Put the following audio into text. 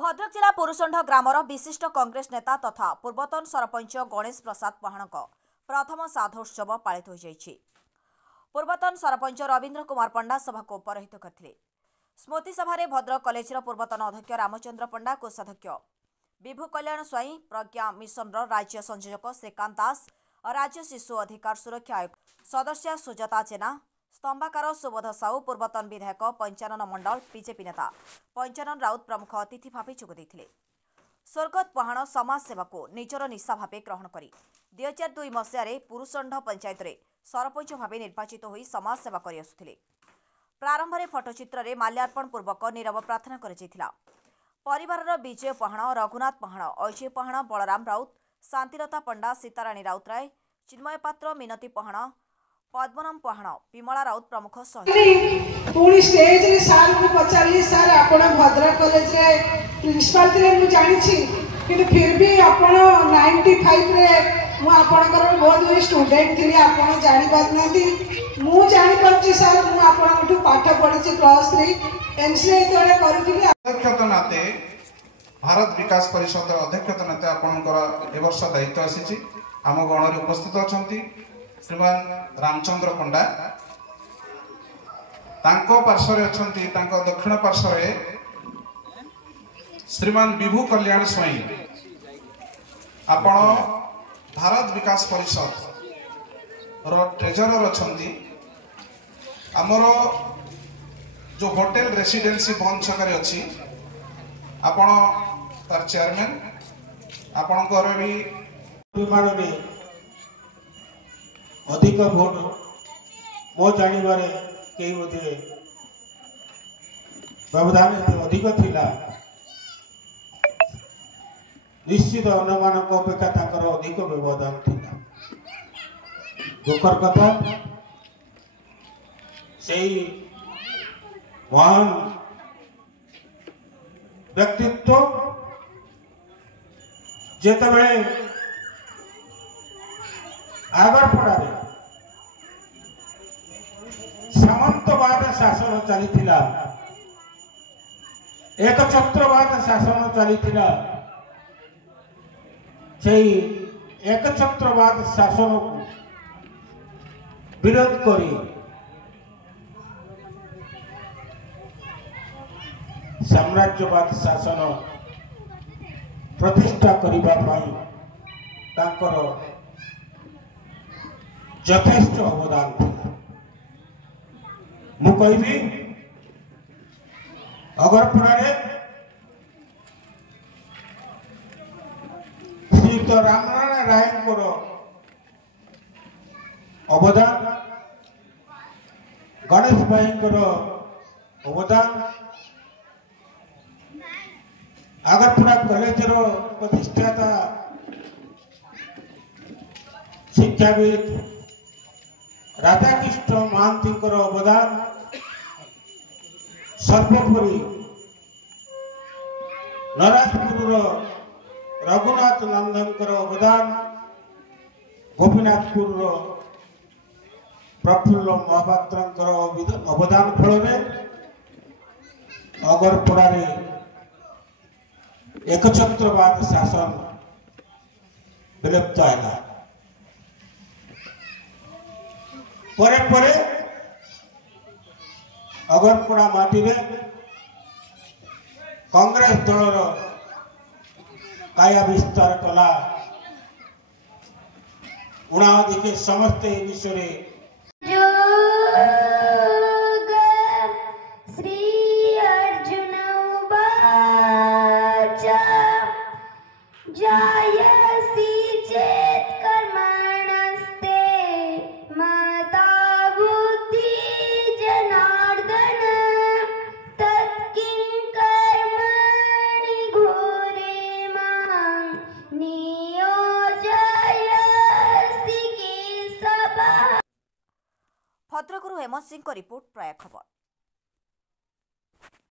भद्रक जिला पुरुषण्ड ग्रामर विशिष्ट कांग्रेस नेता तथा पूर्वतन सरपंच गणेश प्रसाद पहाणक प्रथम साधोत्सव पालित हो जाइछि। पूर्वतन सरपंच रवीन्द्र कुमार पंडा सभा को पौरोहित्य करथिले। स्मृति सभारे भद्रक कलेजर पूर्वतन अध्यक्ष रामचंद्र पंडा, कोषाध्यक्ष विभु कल्याण स्वाई, प्रज्ञा मिशन राज्य संयोजक श्रीकांत दास, राज्य शिशु अधिकार सुरक्षा आयोग सदस्य सुजाता जेना, स्तंभाकार सुबोध साहू, पूर्वतन विधायक पंचानन मंडल, बीजेपी नेता पंचानन राउत प्रमुख अतिथि भाव जोगदेइथिले। स्वर्गत पहाण समाजसेवा को निजर निशा भाव ग्रहण कर 2002 मसीह पुरुषण्ड पंचायत रे सरपंच भाव निर्वाचित होई समाजसेवा कर आसुथिले। प्रारंभ में फटोचित्र में माल्यार्पण पूर्वक नीरव प्रार्थना कर परिवार विजय पहाण, रघुनाथ पहाण, ऐजय पहाण, बलराम राउत, शांतिलता पंडा, सीताराणी राउतराय, चिन्मय पात्र, मिनती पहाण, पद्मनाभ पहाण, विमला राउत प्रमुख पुणी स्टेज रे सार को पचारि सर आपण भद्रक कॉलेज रे प्रिंसिपल थे मु जानि छी कि फिर भी आपण 95 रे मु आपणकर बहुत बड़ी स्टूडेंट थी। आपण जानि पारनाती मु जानि परछि सर मु आपणठु पाठ पढिछि +3 एमसीए तोरे करथिली। अध्यक्षता नाते भारत विकास परिषद अध्यक्षता नाते आपणकर ए वर्ष दायित्व आसीछि। आम गण रे उपस्थित अछंती श्रीमान रामचंद्र पंडा, तांको पार्श्वरे अछंती, तांको दक्षिण पार्श्वरे श्रीमान विभु कल्याण स्वाई। आपण भारत विकास परिषद रो ट्रेजरर अछंती। आमर जो होटेल रेसिडेंसी बंद छकरे अछि आपण तार चेयरमैन। आपण घर भी विमान में अधिक भोट मो जानवर कई बोधे व्यवधान अधिक थिला। निश्चित अनुमान अपेक्षा ताकर अधिक व्यवधान थिला। दुखर कथा से महान व्यक्तित्व जेतबे आगरपड़ारे सामंतवाद शासन चलीथिला, एकछत्रवाद शासन चलीथिला। सेही एकछत्रवाद शासन को विरोध करी साम्राज्यवाद शासन प्रतिष्ठा करिबा पाई तांकर यथेष्ट अवदान था। मु कहबी अगरपड़ारे श्रीयुक्त रामनारायण राय अवदान, गणेश भाई अवदान, आगरपड़ा कॉलेज प्रतिष्ठाता शिक्षाविद राधाकृष्ण महांती अवदान, सर्वोपरि नराजपुर रघुनाथ नंदन अवदान, गोपीनाथपुर प्रफुल्ल महापात्र अवदान फल अगरपड़ारे एकछत्रवाद शासन विलुप्त है। परे परे अगरपड़ा माटी रे कांग्रेस दलर काया विस्तार कला। उणादिके समस्ते विषय श्री अर्जुन उवाच जायसी चेत् कर्मणस्ते मता बुद्धि जनार्दन तत्किं कर्मणि घोरे मां नियोजयसि केशव। भद्रकରୁ हेमंत सिंह को रिपोर्ट, प्रया खबर।